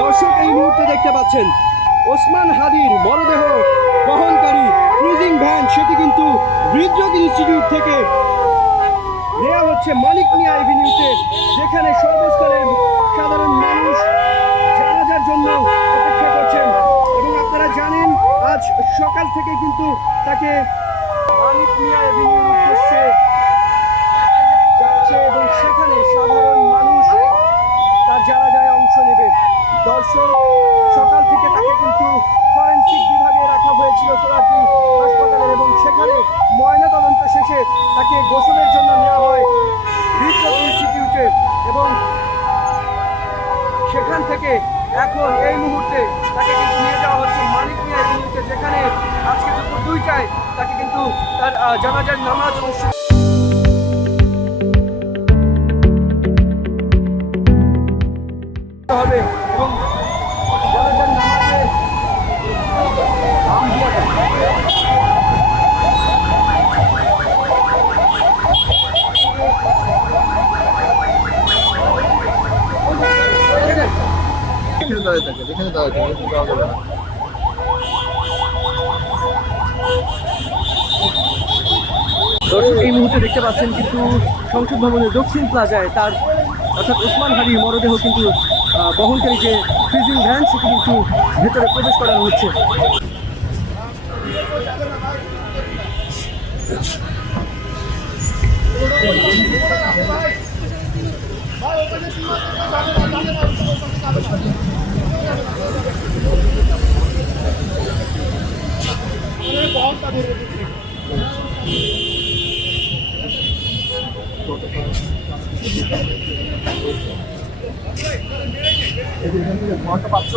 দর্শক এই মুহূর্তে দেখতে পাচ্ছেন ওসমান হাদির মরদেহ বহনকারী ক্রুজিং ভ্যান, সেটি কিন্তু হৃদরোগ ইনস্টিটিউট থেকে নেওয়া হচ্ছে মানিক মিয়া এভিনিউতে, যেখানে সর্বস্তরের সাধারণ মানুষ জানাজার জন্য অপেক্ষা করছেন। এবং আপনারা জানেন আজ সকাল থেকে কিন্তু তাকে মানিক মিয়া এভিনিউর উদ্দেশ্যে যাচ্ছে এবং সেখানে সাধারণ মানুষ তার জানাজায় অংশ নেবে। দর্শক, সকাল থেকে তাকে কিন্তু ফরেনসিক বিভাগে রাখা হয়েছিল সোলারপুর হাসপাতালে এবং সেখানে ময়নাতদন্ত শেষে তাকে গোসলের জন্য নেওয়া হয় হৃদরোগ ইনস্টিটিউটে এবং সেখান থেকে এখন এই মুহূর্তে তাকে কিন্তু নিয়ে যাওয়া হচ্ছে মানিক মিয়া এভিনিউতে, যেখানে আজকে দুপুর 2টায় তাকে কিন্তু তার জানাজার নামাজ অনুষ্ঠিত হবে এবং জানাজার নামাজে দর্শক এই মুহূর্তে দেখতে পাচ্ছেন কিন্তু সংসদ ভবনের দক্ষিণ প্লাজায় তার অর্থাৎ ওসমান হাদির মরদেহ কিন্তু বহনকারী যে ফ্রিজিং ভ্যান সেটি কিন্তু ভেতরে প্রবেশ করানো হচ্ছে। পাচ্ছ